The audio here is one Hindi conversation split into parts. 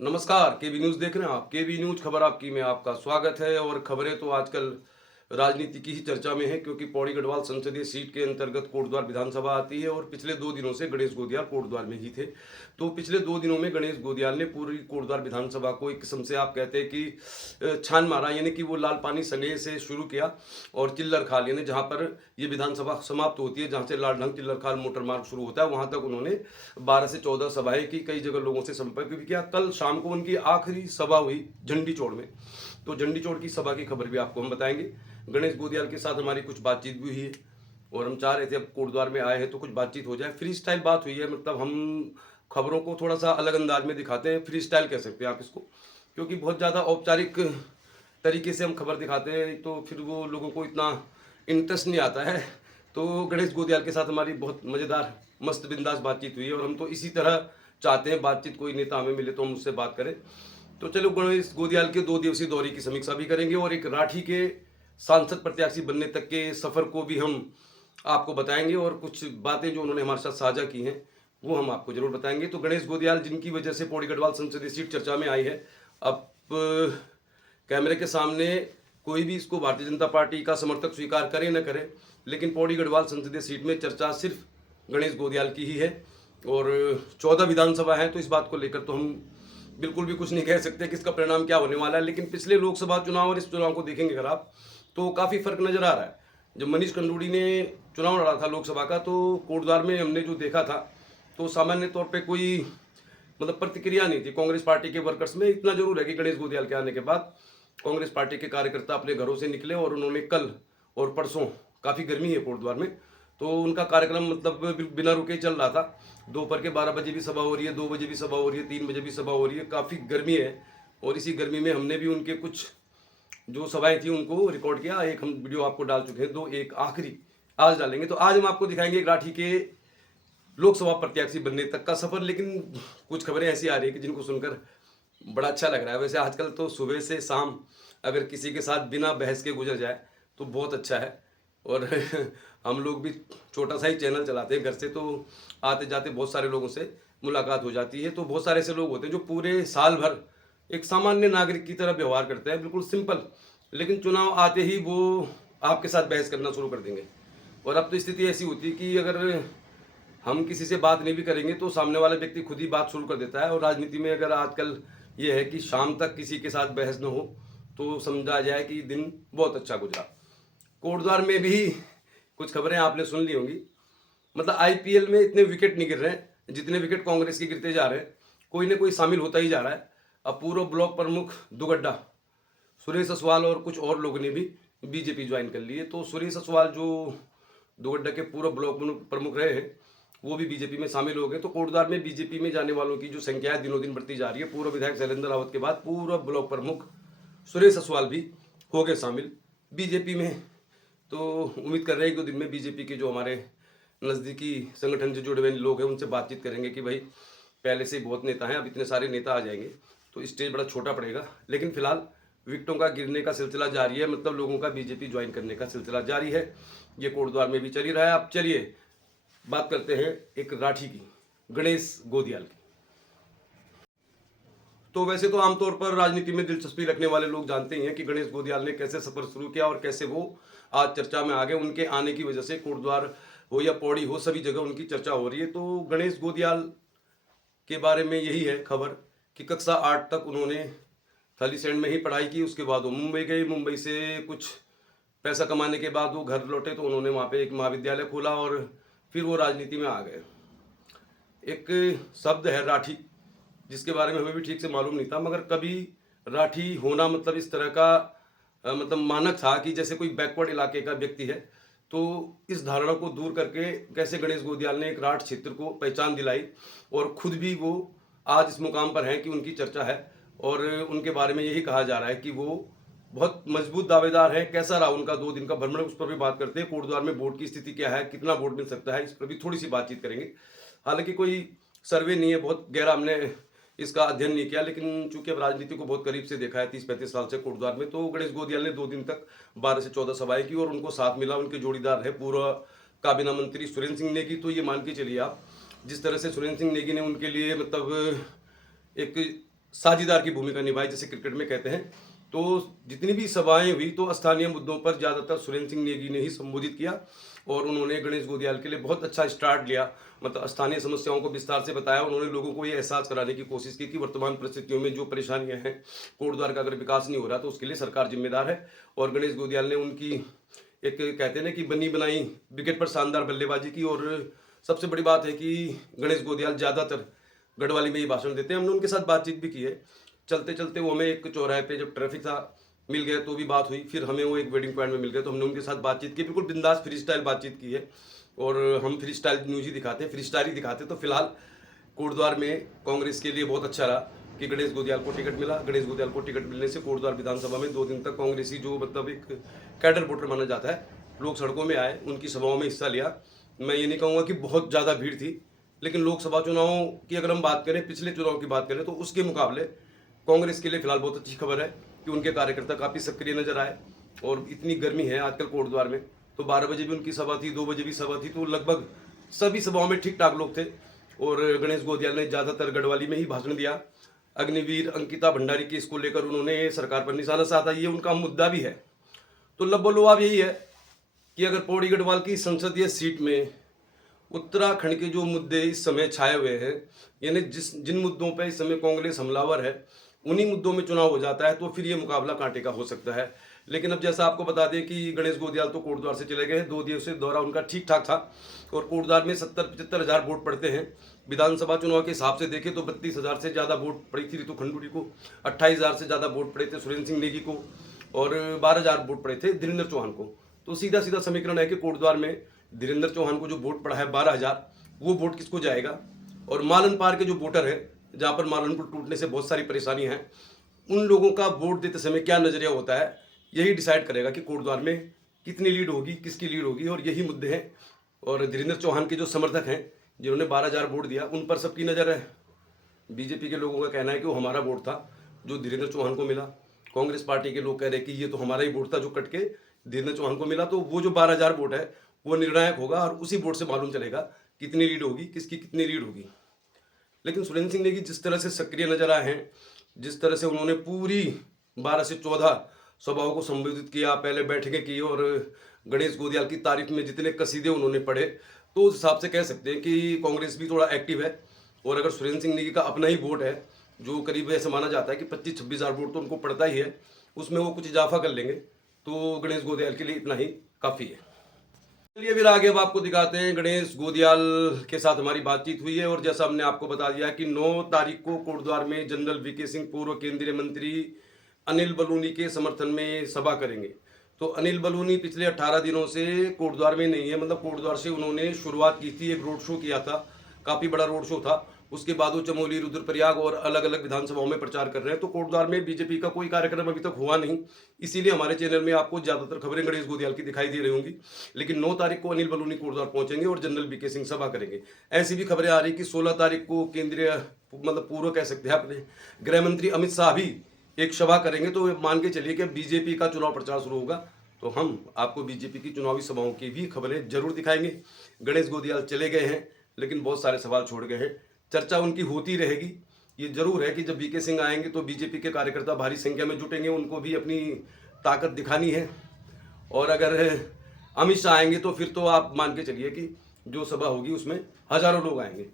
नमस्कार, केबी न्यूज़ देख रहे हैं आप। केबी न्यूज़ खबर आपकी में आपका स्वागत है। और खबरें तो आजकल राजनीति की ही चर्चा में है, क्योंकि पौड़ी गढ़वाल संसदीय सीट के अंतर्गत कोटद्वार विधानसभा आती है और पिछले 2 दिनों से गणेश गोदियाल कोटद्वार में ही थे। तो पिछले 2 दिनों में गणेश गोदियाल ने पूरी कोटद्वार विधानसभा को एक किस्म से आप कहते हैं कि छान मारा, यानी कि वो लाल पानी सनेह से शुरू किया और चिल्लर खाल, यानी जहाँ पर ये विधानसभा समाप्त होती है, जहाँ से लालढंग चिल्लर खाल मोटर मार्ग शुरू होता है, वहाँ तक उन्होंने 12 से 14 सभाएं की, कई जगह लोगों से संपर्क भी किया। कल शाम को उनकी आखिरी सभा हुई झंडी चौड़ में। तो झंडी चौड़ की सभा की खबर भी आपको हम बताएंगे। गणेश गोदियाल के साथ हमारी कुछ बातचीत भी हुई है और हम चाह रहे थे अब कोटद्वार में आए हैं तो कुछ बातचीत हो जाए। फ्री स्टाइल बात हुई है, मतलब हम खबरों को थोड़ा सा अलग अंदाज में दिखाते हैं, फ्री स्टाइल कह सकते हैं आप इसको, क्योंकि बहुत ज़्यादा औपचारिक तरीके से हम खबर दिखाते हैं तो फिर वो लोगों को इतना इंटरेस्ट नहीं आता है। तो गणेश गोदियाल के साथ हमारी बहुत मज़ेदार मस्त बिंदास बातचीत हुई है और हम तो इसी तरह चाहते हैं बातचीत, कोई नेता हमें मिले तो हम उससे बात करें। तो चलो, गणेश गोदियाल के 2 दिवसीय दौरे की समीक्षा भी करेंगे और एक राठी के सांसद प्रत्याशी बनने तक के सफर को भी हम आपको बताएंगे और कुछ बातें जो उन्होंने हमारे साथ साझा की हैं वो हम आपको जरूर बताएंगे। तो गणेश गोदियाल, जिनकी वजह से पौड़ी गढ़वाल संसदीय सीट चर्चा में आई है, अब कैमरे के सामने कोई भी इसको भारतीय जनता पार्टी का समर्थक स्वीकार करे न करे, लेकिन पौड़ी गढ़वाल संसदीय सीट में चर्चा सिर्फ गणेश गोदियाल की ही है और 14 विधानसभा है, तो इस बात को लेकर तो हम बिल्कुल भी कुछ नहीं कह सकते कि इसका परिणाम क्या होने वाला है। लेकिन पिछले लोकसभा चुनाव और इस चुनाव को देखेंगे अगर आप, तो काफ़ी फर्क नजर आ रहा है। जब मनीष खंडूड़ी ने चुनाव लड़ा था लोकसभा का, तो कोटद्वार में हमने जो देखा था, तो सामान्य तौर पे कोई मतलब प्रतिक्रिया नहीं थी कांग्रेस पार्टी के वर्कर्स में। इतना जरूर है कि गणेश गोदियाल के आने के बाद कांग्रेस पार्टी के कार्यकर्ता अपने घरों से निकले और उन्होंने कल और परसों, काफ़ी गर्मी है कोटद्वार में, तो उनका कार्यक्रम मतलब बिना रुके चल रहा था। दोपहर के 12 बजे भी सभा हो रही है, 2 बजे भी सभा हो रही है, 3 बजे भी सभा हो रही है, काफ़ी गर्मी है। और इसी गर्मी में हमने भी उनके कुछ जो सभाएं थी उनको रिकॉर्ड किया। एक हम वीडियो आपको डाल चुके हैं, 2 एक आखिरी आज डालेंगे। तो आज हम आपको दिखाएंगे एक राठी के लोकसभा प्रत्याशी बनने तक का सफर। लेकिन कुछ खबरें ऐसी आ रही है कि जिनको सुनकर बड़ा अच्छा लग रहा है। वैसे आजकल तो सुबह से शाम अगर किसी के साथ बिना बहस के गुजर जाए तो बहुत अच्छा है। और हम लोग भी छोटा सा ही चैनल चलाते हैं घर से, तो आते जाते बहुत सारे लोगों से मुलाकात हो जाती है। तो बहुत सारे ऐसे लोग होते हैं जो पूरे साल भर एक सामान्य नागरिक की तरह व्यवहार करते हैं, बिल्कुल सिंपल, लेकिन चुनाव आते ही वो आपके साथ बहस करना शुरू कर देंगे। और अब तो स्थिति ऐसी होती है कि अगर हम किसी से बात नहीं भी करेंगे तो सामने वाला व्यक्ति खुद ही बात शुरू कर देता है। और राजनीति में अगर आजकल ये है कि शाम तक किसी के साथ बहस न हो तो समझा जाए कि दिन बहुत अच्छा गुजरा। कोटद्वार में भी कुछ खबरें आपने सुन ली होंगी, मतलब आईपीएल में इतने विकेट नहीं गिर रहे हैं जितने विकेट कांग्रेस के गिरते जा रहे हैं। कोई ना कोई शामिल होता ही जा रहा है। अब पूर्व ब्लॉक प्रमुख दुगड्डा सुरेश असवाल और कुछ और लोगों ने भी बीजेपी ज्वाइन कर ली है। तो सुरेश असवाल जो दुगड्डा के पूर्व ब्लॉक प्रमुख रहे हैं वो भी बीजेपी में शामिल हो गए। तो कोटद्वार में बीजेपी में जाने वालों की जो संख्या है दिनों दिन बढ़ती जा रही है। पूर्व विधायक शैलेंद्र रावत के बाद पूर्व ब्लॉक प्रमुख सुरेश असवाल भी हो गए शामिल बीजेपी में। तो उम्मीद कर रहे हैं कि दिन में बीजेपी के जो हमारे नज़दीकी संगठन से जुड़े हुए लोग हैं उनसे बातचीत करेंगे कि भाई पहले से बहुत नेता हैं, अब इतने सारे नेता आ जाएंगे तो स्टेज बड़ा छोटा पड़ेगा। लेकिन फिलहाल विकेटों का गिरने का सिलसिला जारी है, मतलब लोगों का बीजेपी ज्वाइन करने का सिलसिला जारी है। ये कोटद्वार में भी चल ही रहा है। अब चलिए बात करते हैं एक राठी की, गणेश गोदियाल की। तो वैसे तो आमतौर पर राजनीति में दिलचस्पी रखने वाले लोग जानते ही हैं कि गणेश गोदियाल ने कैसे सफर शुरू किया और कैसे वो आज चर्चा में आ गए। उनके आने की वजह से कोटद्वार हो या पौड़ी हो, सभी जगह उनकी चर्चा हो रही है। तो गणेश गोदियाल के बारे में यही है खबर कि कक्षा 8 तक उन्होंने थालीसैंड में ही पढ़ाई की। उसके बाद वो मुंबई गए, मुंबई से कुछ पैसा कमाने के बाद वो घर लौटे तो उन्होंने वहाँ पे एक महाविद्यालय खोला और फिर वो राजनीति में आ गए। एक शब्द है राठी, जिसके बारे में हमें भी ठीक से मालूम नहीं था, मगर कभी राठी होना मतलब इस तरह का मतलब मानक था कि जैसे कोई बैकवर्ड इलाके का व्यक्ति है। तो इस धारणा को दूर करके कैसे गणेश गोदियाल ने एक राठ क्षेत्र को पहचान दिलाई और खुद भी वो आज इस मुकाम पर हैं कि उनकी चर्चा है। और उनके बारे में यही कहा जा रहा है कि वो बहुत मजबूत दावेदार हैं। कैसा रहा उनका 2 दिन का भ्रमण, उस पर भी बात करते हैं। कोटद्वार में वोट की स्थिति क्या है, कितना वोट मिल सकता है, इस पर भी थोड़ी सी बातचीत करेंगे। हालांकि कोई सर्वे नहीं है, बहुत गहरा हमने इसका अध्ययन नहीं किया, लेकिन चूंकि अब राजनीति को बहुत करीब से देखा है 30-35 साल से कोटद्वार में, तो गणेश गोदियाल ने 2 दिन तक 12 से 14 सभाएं की और उनको साथ मिला। उनके जोड़ीदार है पूर्व काबीना मंत्री सुरेंद्र सिंह नेगी। तो ये मान के चलिए आप, जिस तरह से सुरेंद्र सिंह नेगी ने उनके लिए मतलब एक साझीदार की भूमिका निभाई, जैसे क्रिकेट में कहते हैं। तो जितनी भी सभाएं हुई तो स्थानीय मुद्दों पर ज़्यादातर सुरेंद्र सिंह नेगी ने ही संबोधित किया और उन्होंने गणेश गोदियाल के लिए बहुत अच्छा स्टार्ट लिया। मतलब स्थानीय समस्याओं को विस्तार से बताया। उन्होंने लोगों को ये एहसास कराने की कोशिश की कि वर्तमान परिस्थितियों में जो परेशानियां हैं, कोटद्वार का अगर विकास नहीं हो रहा तो उसके लिए सरकार जिम्मेदार है। और गणेश गोदियाल ने उनकी एक कहते हैं ना कि बनी बनाई विकेट पर शानदार बल्लेबाजी की। और सबसे बड़ी बात है कि गणेश गोदियाल ज़्यादातर गढ़वाली में ही भाषण देते हैं। हमने उनके साथ बातचीत भी की है। चलते चलते वो हमें एक चौराहे पे जब ट्रैफिक था मिल गए तो भी बात हुई। फिर हमें वो एक वेडिंग पॉइंट में मिल गए तो हमने उनके साथ बातचीत की, बिल्कुल बिंदास फ्री स्टाइल बातचीत की है। और हम फ्री स्टाइल न्यूज ही दिखाते हैं, फ्री स्टाइल ही दिखाते हैं। तो फिलहाल कोटद्वार में कांग्रेस के लिए बहुत अच्छा रहा कि गणेश गोदियाल को टिकट मिला। गणेश गोदियाल को टिकट मिलने से कोटद्वार विधानसभा में 2 दिन तक कांग्रेसी जो मतलब एक कैडर वोटर माना जाता है, लोग सड़कों में आए, उनकी सभाओं में हिस्सा लिया। मैं ये नहीं कहूँगा कि बहुत ज़्यादा भीड़ थी, लेकिन लोकसभा चुनावों की अगर हम बात करें, पिछले चुनाव की बात करें तो उसके मुकाबले कांग्रेस के लिए फिलहाल बहुत अच्छी खबर है कि उनके कार्यकर्ता काफ़ी सक्रिय नजर आए। और इतनी गर्मी है आजकल कोटद्वार में, तो 12 बजे भी उनकी सभा थी, 2 बजे भी सभा थी, तो लगभग सभी सभाओं में ठीक ठाक लोग थे। और गणेश गोदियाल ने ज़्यादातर गढ़वाली में ही भाषण दिया। अग्निवीर अंकिता भंडारी केस को लेकर उन्होंने सरकार पर निशाना साधा, ये उनका मुद्दा भी है। तो लबोलुआब यही है कि अगर पौड़ी गढ़वाल की संसदीय सीट में उत्तराखंड के जो मुद्दे इस समय छाए हुए हैं, यानी जिन मुद्दों पर इस समय कांग्रेस हमलावर है, उन्हीं मुद्दों में चुनाव हो जाता है तो फिर ये मुकाबला कांटे का हो सकता है। लेकिन अब जैसा आपको बता दें कि गणेश गोदियाल तो कोटद्वार से चले गए, 2 दिवसीय दौरा उनका ठीक ठाक था। और कोटद्वार में 70-75 हज़ार वोट पड़ते हैं। विधानसभा चुनाव के हिसाब से देखें तो 32,000 से ज़्यादा वोट पड़ी थी रितु खंडूरी को, 28,000 से ज़्यादा वोट पड़े थे सुरेंद्र सिंह नेगी को, और 12,000 वोट पड़े थे धीरेन्द्र चौहान को। तो सीधा सीधा समीकरण है कि कोटद्वार में धीरेन्द्र चौहान को जो वोट पड़ा है 12,000, वो वोट किसको जाएगा। और मालन पार के जो वोटर है, जहाँ पर मालन पुल टूटने से बहुत सारी परेशानी है, उन लोगों का वोट देते समय क्या नजरिया होता है, यही डिसाइड करेगा कि कोटद्वार में कितनी लीड होगी, किसकी लीड होगी। और यही मुद्दे हैं। और धीरेन्द्र चौहान के जो समर्थक हैं जिन्होंने 12,000 वोट दिया, उन पर सबकी नज़र है। बीजेपी के लोगों का कहना है कि वो हमारा वोट था जो धीरेन्द्र चौहान को मिला। कांग्रेस पार्टी के लोग कह रहे हैं कि ये तो हमारा ही वोट था जो कट के धीरेन्द्र चौहान को मिला। तो वो जो 12,000 वोट है वो निर्णायक होगा और उसी वोट से मालूम चलेगा कितनी लीड होगी, किसकी कितनी लीड होगी। लेकिन सुरेंद्र सिंह नेगी जिस तरह से सक्रिय नजर आए हैं, जिस तरह से उन्होंने पूरी 12 से 14 सभाओं को संबोधित किया, पहले बैठकें की, और गणेश गोदियाल की तारीफ में जितने कसीदे उन्होंने पढ़े, तो उस हिसाब से कह सकते हैं कि कांग्रेस भी थोड़ा एक्टिव है। और अगर सुरेंद्र सिंह नेगी का अपना ही वोट है जो करीब ऐसा माना जाता है कि 25-26 हज़ार वोट तो उनको पड़ता ही है, उसमें वो कुछ इजाफा कर लेंगे तो गणेश गोदियाल के लिए इतना ही काफ़ी है। चलिए फिर आगे अब आपको दिखाते हैं। गणेश गोदियाल के साथ हमारी बातचीत हुई है और जैसा हमने आपको बता दिया कि 9 तारीख को कोटद्वार में जनरल वीके सिंह पूर्व केंद्रीय मंत्री अनिल बलूनी के समर्थन में सभा करेंगे। तो अनिल बलूनी पिछले 18 दिनों से कोटद्वार में नहीं है। मतलब कोटद्वार से उन्होंने शुरुआत की थी, एक रोड शो किया था, काफ़ी बड़ा रोड शो था। उसके बाद वो चमोली, रुद्रप्रयाग और अलग अलग विधानसभाओं में प्रचार कर रहे हैं। तो कोटद्वार में बीजेपी का कोई कार्यक्रम अभी तक हुआ नहीं, इसीलिए हमारे चैनल में आपको ज़्यादातर खबरें गणेश गोदियाल की दिखाई दे रही होंगी। लेकिन 9 तारीख को अनिल बलूनी कोटद्वार पहुंचेंगे और जनरल वीके सिंह सभा करेंगे। ऐसी भी खबरें आ रही कि 16 तारीख को केंद्रीय मतलब पूर्व कह सकते हैं अपने गृह मंत्री अमित शाह भी एक सभा करेंगे। तो मान के चलिए कि बीजेपी का चुनाव प्रचार शुरू होगा, तो हम आपको बीजेपी की चुनावी सभाओं की भी खबरें जरूर दिखाएंगे। गणेश गोदियाल चले गए हैं लेकिन बहुत सारे सवाल छोड़ गए हैं, चर्चा उनकी होती रहेगी। ये जरूर है कि जब वीके सिंह आएंगे तो बीजेपी के कार्यकर्ता भारी संख्या में जुटेंगे, उनको भी अपनी ताकत दिखानी है। और अगर अमित शाह आएंगे तो फिर तो आप मान के चलिए कि जो सभा होगी उसमें हजारों लोग आएंगे।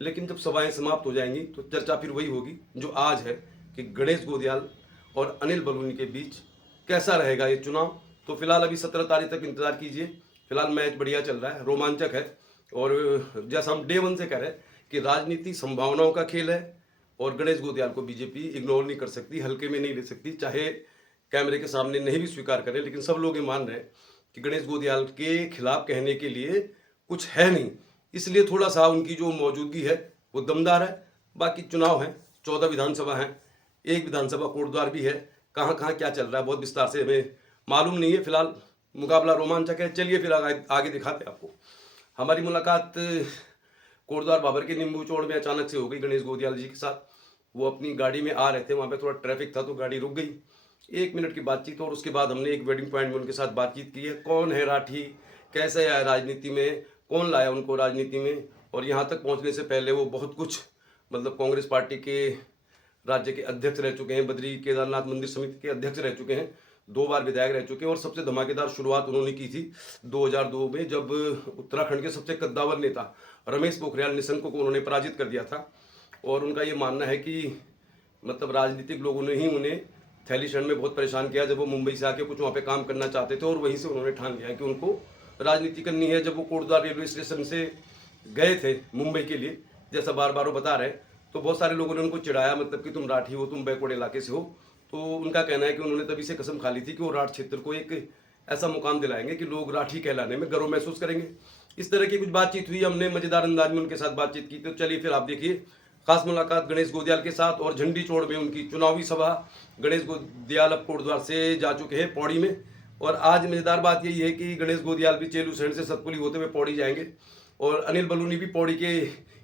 लेकिन जब सभाएं समाप्त हो जाएंगी तो चर्चा फिर वही होगी जो आज है कि गणेश गोदियाल और अनिल बलूनी के बीच कैसा रहेगा ये चुनाव। तो फिलहाल अभी 17 तारीख तक इंतजार कीजिए। फिलहाल मैच बढ़िया चल रहा है, रोमांचक है। और जैसा हम डे 1 से कह रहे हैं कि राजनीति संभावनाओं का खेल है और गणेश गोदियाल को बीजेपी इग्नोर नहीं कर सकती, हल्के में नहीं ले सकती। चाहे कैमरे के सामने नहीं भी स्वीकार करें, लेकिन सब लोग ये मान रहे हैं कि गणेश गोदियाल के खिलाफ कहने के लिए कुछ है नहीं, इसलिए थोड़ा सा उनकी जो मौजूदगी है वो दमदार है। बाकी चुनाव है, 14 विधानसभा हैं, एक विधानसभा कोटद्वार भी है, कहाँ कहाँ क्या चल रहा है बहुत विस्तार से हमें मालूम नहीं है। फिलहाल मुकाबला रोमांचक है। चलिए फिर आगे दिखाते हैं आपको। हमारी मुलाकात कोटद्वार बाबर के नींबू चौड़ में अचानक से हो गई गणेश गोदियाल जी के साथ। वो अपनी गाड़ी में आ रहे थे, वहाँ पे थोड़ा ट्रैफिक था तो गाड़ी रुक गई। 1 मिनट की बातचीत और उसके बाद हमने एक वेडिंग पॉइंट में उनके साथ बातचीत की है। कौन है राठी, कैसे आया राजनीति में, कौन लाया उनको राजनीति में, और यहाँ तक पहुँचने से पहले वो बहुत कुछ मतलब कांग्रेस पार्टी के राज्य के अध्यक्ष रह चुके हैं, बद्री केदारनाथ मंदिर समिति के अध्यक्ष रह चुके हैं, 2 बार विधायक रह चुके हैं और सबसे धमाकेदार शुरुआत उन्होंने की थी 2002 में, जब उत्तराखंड के सबसे कद्दावर नेता रमेश पोखरियाल निशंक को उन्होंने पराजित कर दिया था। और उनका ये मानना है कि मतलब राजनीतिक लोगों ने ही उन्हें थैलीसैंड में बहुत परेशान किया जब वो मुंबई से आके कुछ वहाँ पे काम करना चाहते थे, और वहीं से उन्होंने ठान लिया कि उनको राजनीति करनी है। जब वो कोटद्वार रेलवे स्टेशन से गए थे मुंबई के लिए, जैसा बार बार वो बता रहे हैं, तो बहुत सारे लोगों ने उनको चिढ़ाया, मतलब कि तुम राठी हो, तुम बैकवर्ड इलाके से हो। तो उनका कहना है कि उन्होंने तभी से कसम खा ली थी कि वो राठ क्षेत्र को एक ऐसा मुकाम दिलाएंगे कि लोग राठी कहलाने में गर्व महसूस करेंगे। इस तरह की कुछ बातचीत हुई, हमने मजेदार अंदाज में उनके साथ बातचीत की। तो चलिए फिर आप देखिए खास मुलाकात गणेश गोदियाल के साथ, और झंडी चौड़ में उनकी चुनावी सभा। गणेश गोदियाल अब कोटद्वार से जा चुके हैं पौड़ी में, और आज मजेदार बात यही है कि गणेश गोदियाल भी चेलूसैंड से सतपुली होते हुए पौड़ी जाएंगे, और अनिल बलूनी भी पौड़ी के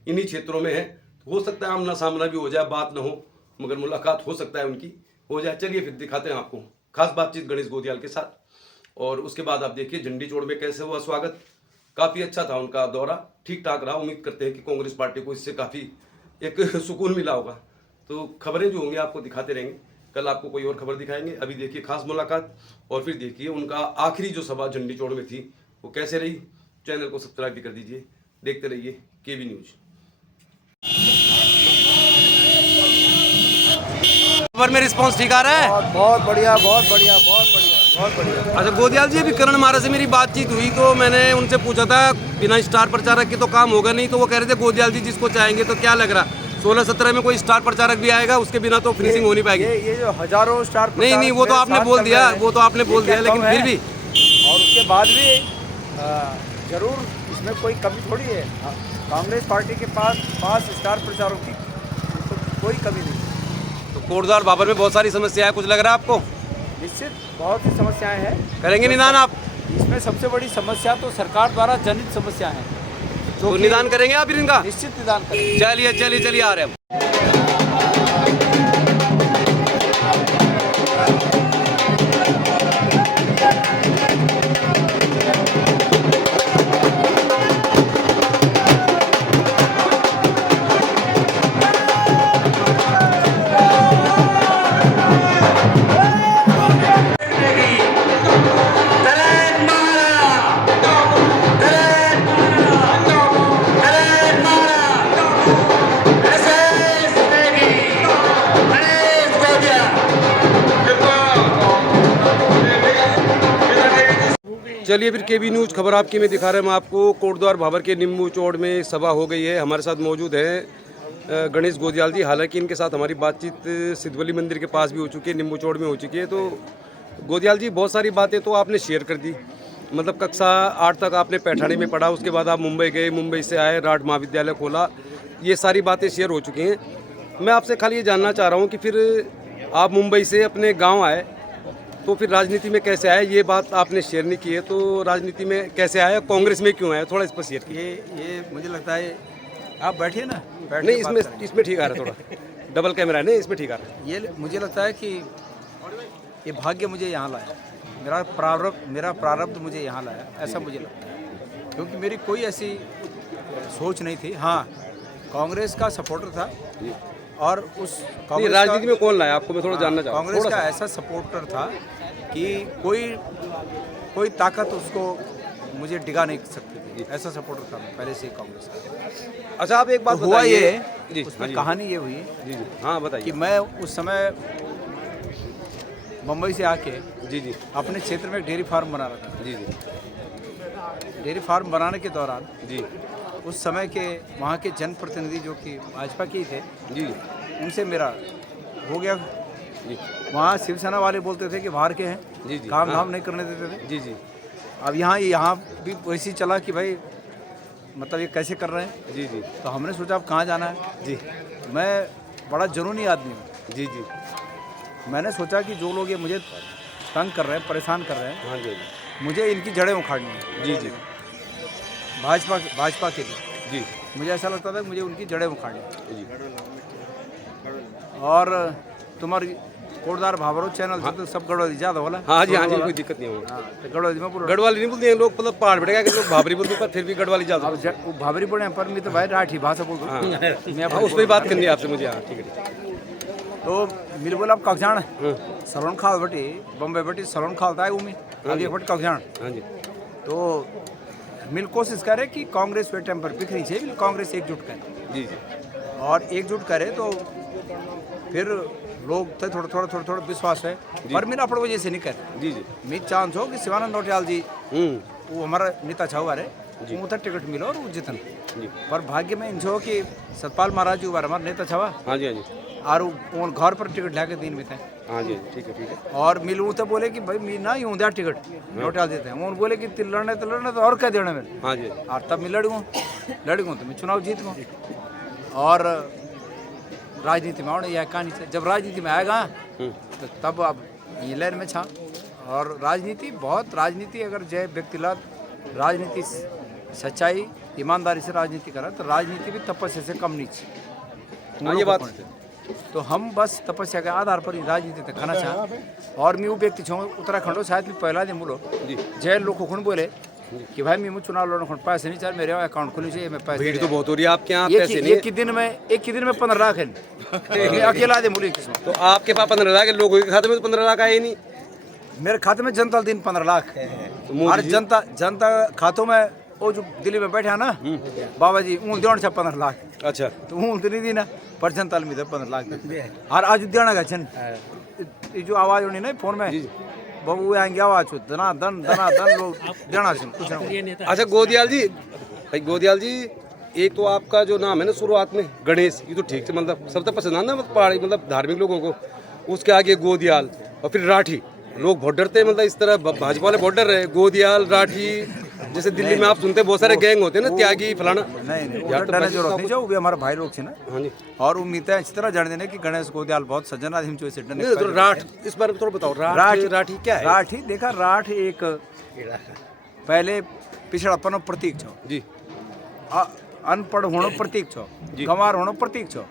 इन्हीं क्षेत्रों में है। हो सकता है आमना सामना भी हो जाए, बात ना हो, मगर मुलाकात हो सकता है उनकी हो जाए। चलिए फिर दिखाते हैं आपको खास बातचीत गणेश गोदियाल के साथ, और उसके बाद आप देखिए झंडी चौड़ में कैसे हुआ स्वागत। काफ़ी अच्छा था उनका दौरा, ठीक ठाक रहा। उम्मीद करते हैं कि कांग्रेस पार्टी को इससे काफ़ी एक सुकून मिला होगा। तो खबरें जो होंगी आपको दिखाते रहेंगे, कल आपको कोई और खबर दिखाएंगे। अभी देखिए खास मुलाकात, और फिर देखिए उनका आखिरी जो सभा झंडी चौड़ में थी वो कैसे रही। चैनल को सब्सक्राइब भी कर दीजिए, देखते रहिए केवी न्यूज। खबर में रिस्पांस ठीक आ रहा है? बहुत बढ़िया, बहुत बढ़िया, बहुत बढ़िया, बहुत बढ़िया। अच्छा गोदियाल जी, अभी करण मारा से मेरी बातचीत हुई तो मैंने उनसे पूछा था बिना स्टार प्रचारक के तो काम होगा नहीं, तो वो कह रहे थे गोदियाल जी जिसको चाहेंगे। तो क्या लग रहा 16-17 में कोई स्टार प्रचारक भी आएगा, उसके बिना तो फिनिशिंग हो नहीं पाएगी? ये जो हजारों स्टार नहीं वो तो आपने बोल दिया, वो तो आपने बोल दिया, लेकिन फिर भी और उसके बाद भी जरूर इसमें कोई कमी थोड़ी है। कांग्रेस पार्टी के पास स्टार प्रचारक की तो कोई कमी नहीं। तो कोटद्वार बाबर में बहुत सारी समस्याएं, कुछ लग रहा है आपको? निश्चित बहुत सी समस्याएं हैं। करेंगे निदान आप? इसमें सबसे बड़ी समस्या तो सरकार द्वारा जनित समस्या है, तो निदान करेंगे आप फिर इनका? निश्चित निदान करेंगे। चलिए आ रहे हैं। चलिए फिर केवी न्यूज़ खबर आपकी में दिखा रहे हैं हम आपको। कोटद्वार भाबर के नींबू चौड़ में सभा हो गई है। हमारे साथ मौजूद है गणेश गोदियाल जी। हालांकि इनके साथ हमारी बातचीत सिद्धवली मंदिर के पास भी हो चुकी है, नींबू चौड़ में हो चुकी है। तो गोदियाल जी, बहुत सारी बातें तो आपने शेयर कर दी, मतलब कक्षा 8 तक आपने पैठाणी में पढ़ा, उसके बाद आप मुंबई गए, मुंबई से आए, राठ महाविद्यालय खोला, ये सारी बातें शेयर हो चुकी हैं। मैं आपसे खाली ये जानना चाह रहा हूँ कि फिर आप मुंबई से अपने गाँव आए, तो फिर राजनीति में कैसे आए? ये बात आपने शेयर नहीं की है, तो राजनीति में कैसे आए, कांग्रेस में क्यों आए, थोड़ा इस पर शेयर कीजिए। ये मुझे लगता है, आप बैठिए ना। नहीं, इसमें ठीक आ रहा है, थोड़ा डबल कैमरा है, नहीं इसमें ठीक आ रहा है। ये मुझे लगता है कि ये भाग्य मुझे यहाँ लाया, मेरा प्रारब्ध मुझे यहाँ लाया, ऐसा मुझे लगता है। क्योंकि मेरी कोई ऐसी सोच नहीं थी। हाँ, कांग्रेस का सपोर्टर था, और उस राजनीति में कौन लाया आपको, मैं थोड़ा जानना चाहूँगा। कांग्रेस का ऐसा सपोर्टर था कि कोई ताकत उसको मुझे डिगा नहीं सकती थी, ऐसा सपोर्टर था मैं पहले से ही कांग्रेस का। अच्छा, आप एक बात तो हुआ ये जी, उसमें कहानी ये हुई जी, हाँ बताइए कि मैं उस समय मुंबई से आके जी अपने क्षेत्र में डेयरी फार्म बना रहा था। जी डेयरी फार्म बनाने के दौरान जी उस समय के वहाँ के जनप्रतिनिधि जो कि भाजपा के ही थे जी, उनसे मेरा हो गया जी। वहाँ शिवसेना वाले बोलते थे कि बाहर के हैं, जी काम धाम नहीं करने देते थे। जी। अब यहाँ भी वैसे ही चला कि भाई मतलब ये कैसे कर रहे हैं। जी। तो हमने सोचा अब कहाँ जाना है। जी, मैं बड़ा जुनूनी आदमी हूँ। जी। मैंने सोचा कि जो लोग ये मुझे तंग कर रहे हैं, परेशान कर रहे हैं, हाँ जी, मुझे इनकी जड़ें उखाड़नी है। जी। भाजपा के लिए जी, मुझे ऐसा लगता था कि मुझे उनकी जड़ें उखाड़नी जी। और तुम्हारी कोटद्वार भाबरो चैनल से तो सब गढ़वाली ज़्यादा होला। हाँ जी, कोई दिक्कत नहीं होगा। तो गढ़वाली में पूरा गढ़वाली नहीं बोलते हैं लोग, मतलब पहाड़ बैठेगा कि लोग भाबरी बोलते हैं, पर फिर भी गढ़वाली ज़्यादा। अब भाबरी पड़े पर मैं तो भाई राठी भाषा बोलता हूँ। हाँ, उस पर बात करनी है आपसे मुझे। हाँ ठीक है। तो मिल बोला अब कक्षाण सलोन खाल बटी बॉम्बे बटी सलोन खालता है उमी अब ये बट कक्षाण। हाँ जी। तो मिल कोशिश करे कि कांग्रेस पे टेम्पर बिखरी छे मिल कांग्रेस एकजुट करे जी जी। और एकजुट करे तो फिर लोग तो थोड़ा विश्वास है पर मेरा अपने वजह से नहीं करे। जी जी। मैं चांस हो कि शिवानंद नौटियाल जी वो हमारा नेता छा हुआ है वो तो टिकट मिलो और वो जीतन पर भाग्य में इन छो कि सतपाल महाराज जी हमारा नेता छा हुआ। हाँ जी। हाँ जी। और वो घर पर टिकट लाके दिन में थे। हाँ जी। ठीक है ठीक है। और मिलूँ तो बोले कि भाई मैं ना यूँ दिया टिकट नौटियाल देते हैं वो बोले कि लड़ने तो और क्या देना मेरे। हाँ जी। और तब मैं लड़ूँ तो मैं चुनाव जीत गूँ। और राजनीति में आने यह कहानी से जब राजनीति में आएगा तो तब अब ये लहर में छा। और राजनीति अगर जय व्यक्तिगत राजनीति सच्चाई ईमानदारी से राजनीति करा तो राजनीति भी तपस्या से कम नहीं थी। हाँ, ये बात तो हम बस तपस्या के आधार पर ही राजनीति तक खाना चाह। और मैं वो व्यक्ति छो उत्तराखंड शायद मैं पहला दिन बोलो जय लोग खुन बोले कि भाई मैं चुनाव लड़ने खंड पैसे नहीं चाहिए मेरे अकाउंट खुलनी चाहिए मैं पैसे। भीड़ तो बहुत हो रही है आपके यहाँ पैसे नहीं। एक ही दिन में 15 लाख है अकेला दे बोली किस्म। तो आपके पास 15 लाख है लोगों के खाते में तो 15 लाख आए नहीं। मेरे खाते में जनता दिन 15 लाख और जनता खातों में वो जो दिल्ली में बैठा ना बाबा जी ऊन देना छा 15 लाख। अच्छा। तो ऊन तो नहीं दी ना पर जनता में 15 लाख और आज देना का छन ये जो आवाज होनी ना फोन में बाबू आएंगे आवाज दना दन लोग देना छन कुछ ना। अच्छा गोदियाल जी भाई गोदियाल जी एक तो आपका जो नाम है ना शुरुआत में गणेश ये तो ठीक से मतलब सबसे पसंद आता ना पहाड़ी मतलब धार्मिक लोगों को। उसके आगे गोदियाल और फिर राठी लोग बहुत डरते हैं मतलब इस तरह भाजपा वाले बहुत डर रहे हैं गोदियाल राठी जैसे दिल्ली में आप सुनते हैं बहुत सारे गैंग होते हैं ना त्यागी फलाना। नहीं डरने जरूरत नहीं जो भी हमारे भाई लोग थे ना। हाँ जी। और उम्मीद है इस तरह जान देने कि गणेश गोदियाल बहुत सज्जन आदमी जो इसे डरने तो राठ इस बारे में थोड़ा बताओ राठी क्या है। राठी देखा राठ एक पहले पिछड़ापन प्रतीक छो जी अनपढ़ होना प्रतीक छो गंवार होना प्रतीक छो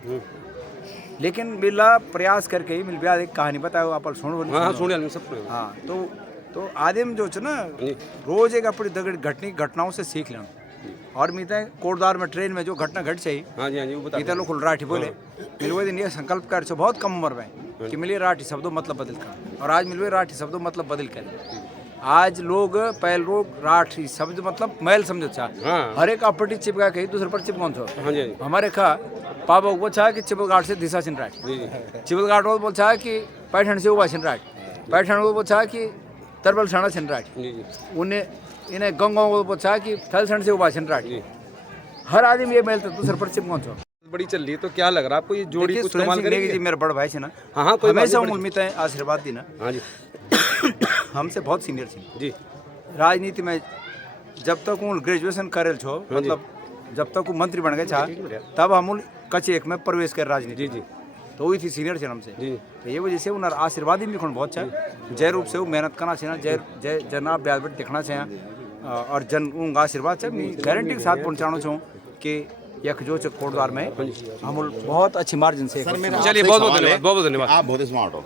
लेकिन मिला प्रयास करके ही मिल एक कहानी बताओ आप सुन। हाँ सुन सब। हाँ तो आदिम जो ना रोज एक अपनी घटनाओं से सीख लेना। और मीते कोटद्वार में ट्रेन में जो घटना घट चाहिए। हाँ जी। हाँ जी मीते लोग राठी बोले मिलवे दिन ये संकल्प कर बहुत कम उम्र में कि मिले राठी शब्दों मतलब बदल कर और आज मिलवे राठी शब्दों मतलब बदल कर। आज लोग पहले लोग राठी शब्द मतलब मैल समझो चाह हर एक अपटी चिपका के दूसरे पर चिपकाउन छो। हमारे खा पापा वो चाह कि चिपलघाट से दिशा छिन राठ चिपलघाट वो बोल चाह कि पैठण से उबा छिन राठ पैठण वो बोल चाह कि तरबल छाना छिन राठ उन्हें इन्हें गंगा वो बोल चाह कि थलसण से उबा छिन राठ। हर आदमी ये मेल तो दूसरे पर चिपकाउन छो। बड़ी चल रही है तो क्या लग रहा है आपको ये जोड़ी कुछ कमाल करेगी जी। मेरे बड़े भाई छे ना। हाँ हमेशा उम्मीद है आशीर्वाद दी ना। हाँ जी। हमसे बहुत सीनियर थी जी राजनीति में जब तक वो ग्रेजुएशन करेल छो मतलब जब तक वो मंत्री बन गए छा तब हम कच्चे एक में प्रवेश कर राजनीति जी तो वही थी सीनियर थे हमसे जी। तो ये वजह से उन्हें आशीर्वाद भी बहुत चाहिए जय रूप से वो मेहनत करना चाहिए जय जय जना ब्याज पर देखना चाहिए और जन उनका आशीर्वाद से मैं गारंटी के साथ पहुँचाना चाहूँ कि यख जो कोटद्वार में हम बहुत अच्छी मार्जिन से। चलिए बहुत बहुत धन्यवाद आप बहुत स्मार्ट हो।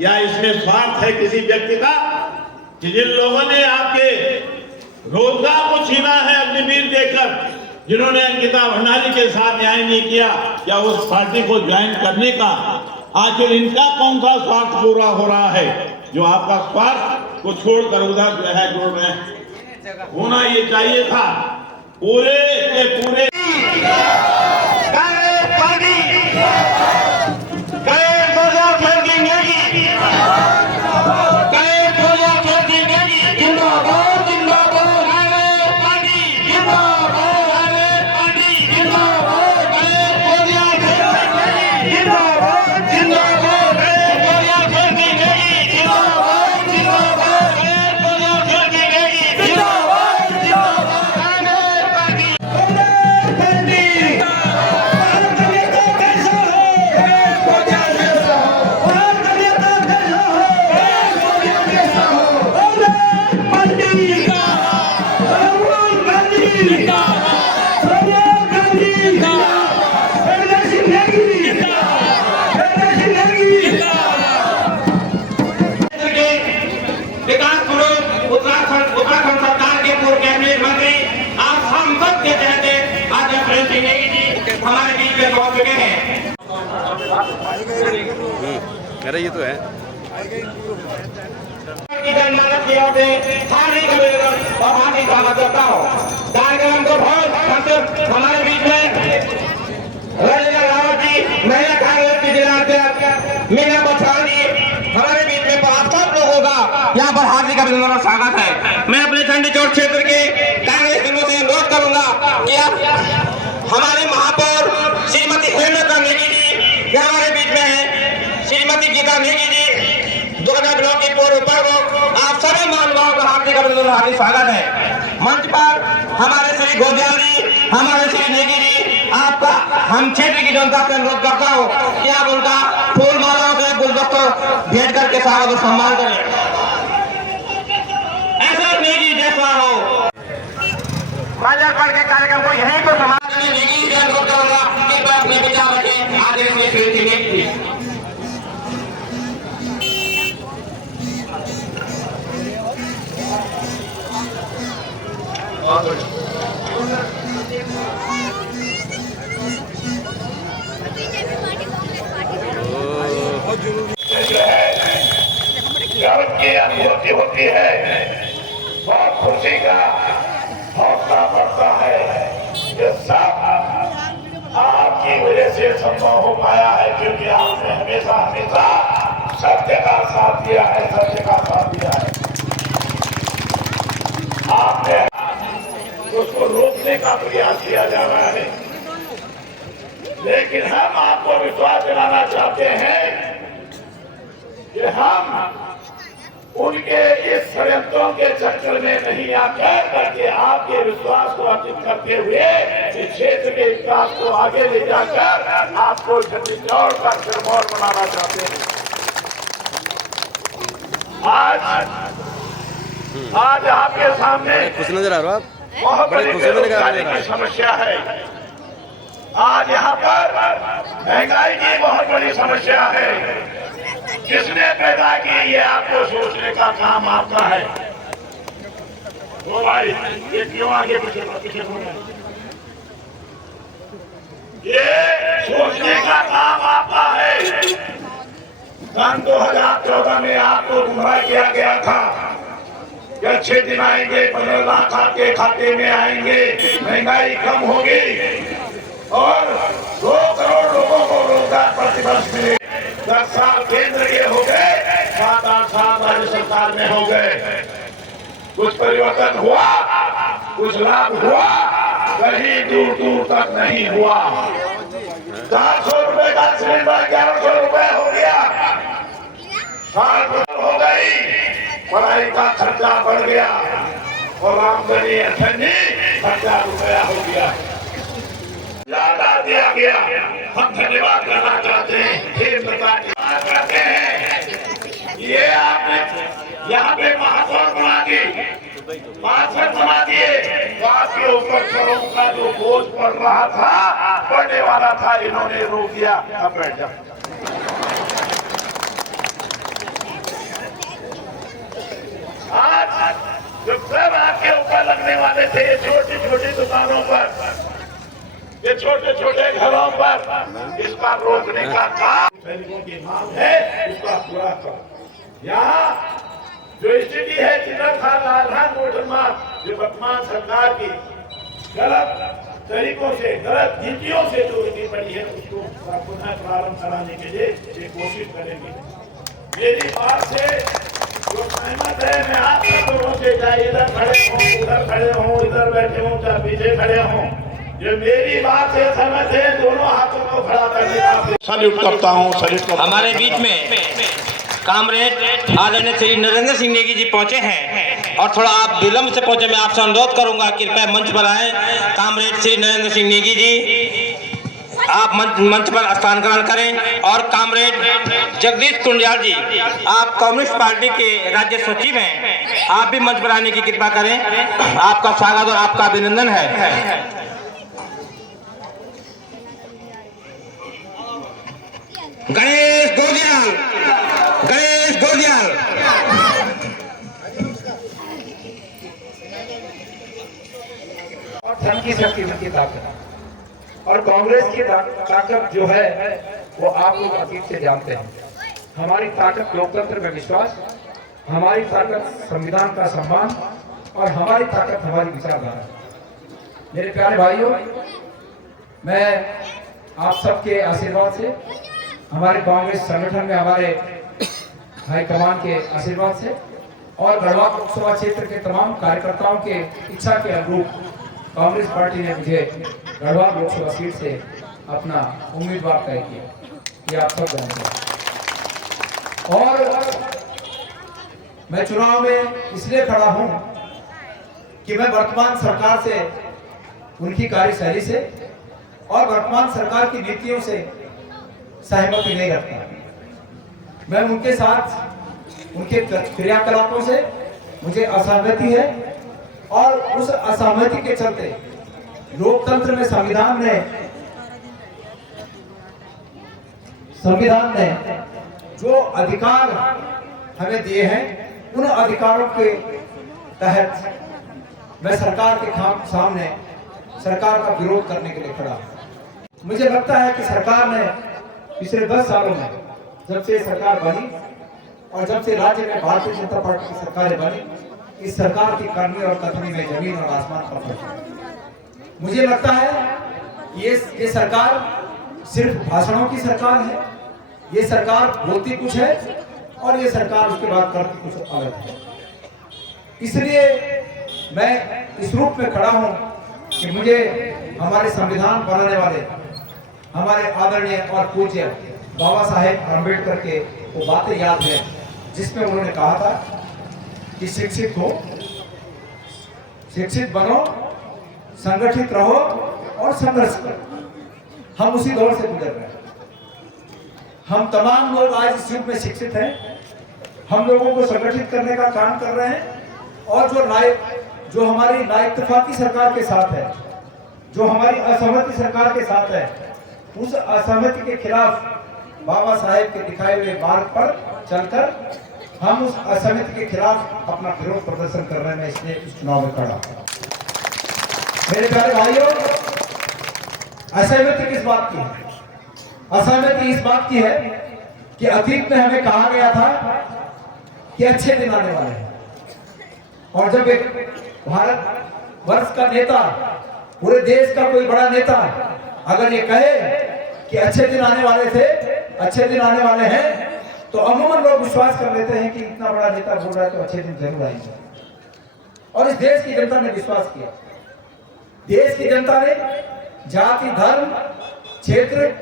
या इसमें स्वार्थ है किसी व्यक्ति का कि जिन लोगों ने आपके रोजगार को छीना है अग्निवीर देकर जिन्होंने अंकिता भंडारी के साथ न्याय नहीं किया या उस पार्टी को ज्वाइन करने का आखिर इनका कौन सा स्वार्थ पूरा हो रहा है जो आपका स्वार्थ को छोड़कर उधर जो है जोड़ रहे हैं। होना ये चाहिए था पूरे के पूरे अरे ये तो है। की जनमानस की ओर से हार्दिक अभिनंदन और हार्दिक स्वागत करता हूँ। कार्यक्रम को बहुत संतुष्ट हमारे बीच में रंजना रावत जी, महिला कांग्रेस की जिला अध्यक्ष मीना बछवाल जी, हमारे बीच में आप सब लोगों का यहाँ पर हार्दिक अभिनंदन और स्वागत है। मैं अपने चंडी चौक क्षेत्र के कांग्रेस टीमों से अनुरोध करूंगा कि आप हमारे महापौर श्रीमती हेमलता नेगी जी हमारे बीच में है, श्रीमती गीता नेगी जी दुर्गा ब्लॉक के पूर्व प्रमुख, आप सभी महानुभावों का हार्दिक अभिनंदन हार्दिक स्वागत है। मंच पर हमारे श्री गोदियाल जी, हमारे श्री नेगी जी, आपका हम क्षेत्र की जनता से अनुरोध करता हूँ कि आप उनका फूल मालाओं से गुलदस्तों भेंट करके स्वागत और सम्मान करें। ऐसा नेगी जैसा हो माल्यार्पण के कार्यक्रम को यहीं पर समाप्त करने नेगी जी से अनुरोध करूंगा कि वह अपने विचार रखें। आदेश में श्री नेगी गर्व की अनुभूति होती है, बहुत खुशी का हौसला बढ़ता है। ये सब आपकी वजह से संभव हो पाया है, क्योंकि आपने हमेशा हमेशा सत्य का साथ दिया है, सत्य का साथ दिया है। आपने उसको रोकने का प्रयास किया जा रहा है, लेकिन हम आपको विश्वास दिलाना चाहते हैं कि हम उनके इस षड्यंत्रों के चक्कर में नहीं आकर, बल्कि आपके विश्वास को अर्जित करते हुए इस क्षेत्र के विकास को आगे ले जाकर आपको झंडी चौड़ का सिरमौर बनाना चाहते हैं। आज आपके सामने खुश नजर आ रहा हो आप? बहुत बड़े बड़ी खुशी में लगा बेरोजगारी की समस्या है। आज यहाँ पर महंगाई की बहुत बड़ी समस्या है। किसने पैदा की, ये आपको सोचने का काम आपका है। तो भाई ये क्यों आगे पीछे ये सोचने का काम आपका है। सन 2014 में आपको गुमराह किया गया था कि अच्छे दिन आएंगे, 15 लाख आपके खाते में आएंगे, महंगाई कम होगी और 2 करोड़ लोगों को रोजगार प्रतिवर्ष मिले। 10 साल केंद्र के हो गए, 7-8 साल राज्य सरकार में हो गए। कुछ परिवर्तन हुआ, कुछ लाभ हुआ, कहीं दूर दूर तक नहीं हुआ। 400 रुपए का सिलेंडर 1100 रुपए हो गया, 60 हो गई, पढ़ाई का खर्चा बढ़ गया और आमदनी अठन्नी खर्चा रुपया हो गया, ज्यादा दिया गया। हम धन्यवाद करना चाहते हैं, करते हैं। ये आपने यहाँ पे महापौर बना दी, पार्षद बना दिए, तो आपके ऊपर करों का जो बोझ पड़ रहा था, पड़ने वाला था, इन्होंने रोक दिया। अब बैठ जाओ। आज जो सब आपके ऊपर लगने वाले थे, छोटी छोटी दुकानों पर, ये छोटे छोटे घरों पर, इसका रोकने का काम सैनिकों की मांग है, उसका पूरा करो। यहाँ जो स्थिति है, जितना था लालहान मोटरमा, जो वर्तमान सरकार की गलत तरीकों से, गलत नीतियों से जो नीति पड़ी है, उसको पुनः प्रारंभ कराने के लिए ये कोशिश करेंगे। मेरी बात से जो सहमत है, मैं आप लोगों से, चाहे इधर खड़े हों, उधर खड़े हों, इधर बैठे हों, चाहे पीछे खड़े हों, जो मेरी बात से सहमत है, दोनों हाथों को खड़ा करने का सैल्यूट करता हूँ। हमारे बीच में कामरेड आदरणीय श्री नरेंद्र सिंह नेगी जी पहुंचे हैं और थोड़ा आप विलंब से पहुंचे। मैं आपसे अनुरोध करूंगा कृपया मंच पर आए। कामरेड श्री नरेंद्र सिंह नेगी जी आप मंच पर स्थान ग्रहण करें। और कामरेड जगदीश कुंडियाल जी, आप कम्युनिस्ट पार्टी के राज्य सचिव हैं, आप भी मंच पर आने की कृपा करें। आपका स्वागत और आपका अभिनंदन है। गणेश गोदियाल, गणेश गोदियाल। और धन की शक्ति की ताकत और कांग्रेस की ताकत जो है वो आप लोग अतीत से जानते हैं। हमारी ताकत लोकतंत्र में विश्वास, हमारी ताकत संविधान का सम्मान और हमारी ताकत हमारी विचारधारा। मेरे प्यारे भाइयों, मैं आप सबके आशीर्वाद से, हमारे कांग्रेस संगठन में हमारे हाईकमान के आशीर्वाद से और गढ़वाल लोकसभा क्षेत्र के तमाम कार्यकर्ताओं के इच्छा के अनुरूप कांग्रेस पार्टी ने मुझे गढ़वाल लोकसभा सीट से अपना उम्मीदवार तय किया, ये आप सब जानते हैं। और मैं चुनाव में इसलिए खड़ा हूं कि मैं वर्तमान सरकार से, उनकी कार्यशैली से और वर्तमान सरकार की नीतियों से सहमति नहीं रखता। मैं उनके साथ, उनके क्रियाकलापों से मुझे असहमति है और उस असहमति के चलते लोकतंत्र में संविधान ने जो अधिकार हमें दिए हैं, उन अधिकारों के तहत मैं सरकार के सामने सरकार का विरोध करने के लिए खड़ा हूं। मुझे लगता है कि सरकार ने पिछले 10 सालों में, जब से सरकार बनी और जब से राज्य में भारतीय जनता पार्टी की सरकारें बनी, इस सरकार की करनी और कथनी में जमीन और आसमान का फर्क है। मुझे लगता है ये सरकार सिर्फ भाषणों की सरकार है, ये सरकार बोलती कुछ है और ये सरकार उसके बाद करती कुछ अलग है। इसलिए मैं इस रूप में खड़ा हूं कि मुझे हमारे संविधान बनाने वाले हमारे आदरणीय और पूज्य बाबा साहेब अम्बेडकर के वो बातें याद है, जिसमें उन्होंने कहा था कि शिक्षित हो, शिक्षित बनो, संगठित रहो और संघर्ष करो। हम उसी दौर से गुजर रहे हैं। हम तमाम लोग आज इस युग में शिक्षित हैं, हम लोगों को संगठित करने का काम कर रहे हैं और जो हमारी नाइत्तेफाकी सरकार के साथ है, जो हमारी असहमति सरकार के साथ है, उस असहमति के खिलाफ बाबा साहेब के दिखाए हुए मार्ग पर चलकर हम उस असहमति के खिलाफ अपना विरोध प्रदर्शन कर रहे हैं। इसलिए इस चुनाव में खड़ा। मेरे प्यारे भाइयों, असहमति किस बात की है? असहमति इस बात की है कि अतीत में हमें कहा गया था कि अच्छे दिन आने वाले हैं, और जब एक भारत वर्ष का नेता, पूरे देश का कोई बड़ा नेता अगर ये कहे कि अच्छे दिन आने वाले थे, अच्छे दिन आने वाले हैं, तो अमूमन लोग विश्वास कर लेते हैं कि इतना बड़ा नेता बोल रहा है तो अच्छे दिन जरूर आएंगे। और इस देश की जनता ने विश्वास किया। देश की जनता ने जाति, धर्म, क्षेत्र,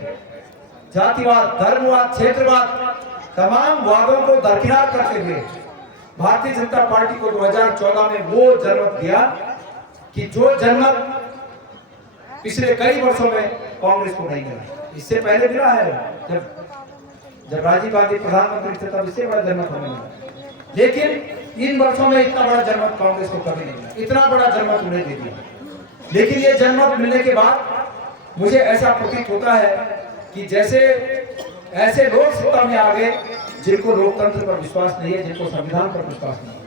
जातिवाद, धर्मवाद, क्षेत्रवाद, तमाम वादों को दरकिनार करते हुए भारतीय जनता पार्टी को 2014 में वो जनमत दिया कि जो जनमत पिछले कई वर्षों में कांग्रेस को नहीं मिला। इससे पहले मिला है, जब राजीव गांधी प्रधानमंत्री थे तब इससे बड़ा जनमत हमें मिला, लेकिन इन वर्षों में इतना बड़ा जनमत कांग्रेस को कभी नहीं मिला। इतना बड़ा जनमत उन्हें दे दिया, लेकिन ये जनमत मिलने के बाद मुझे ऐसा प्रतीत होता है कि जैसे ऐसे लोग सत्ता में आ गए जिनको लोकतंत्र पर विश्वास नहीं है, जिनको संविधान पर विश्वास नहीं है।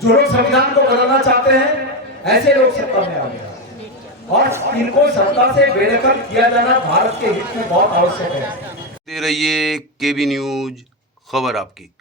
जो लोग संविधान को बदलना चाहते हैं, ऐसे लोग सत्ता में आ गए और इनको सत्ता से बेदखल किया जाना भारत के हित में बहुत आवश्यक है। दे रहिए केबी न्यूज, खबर आपकी।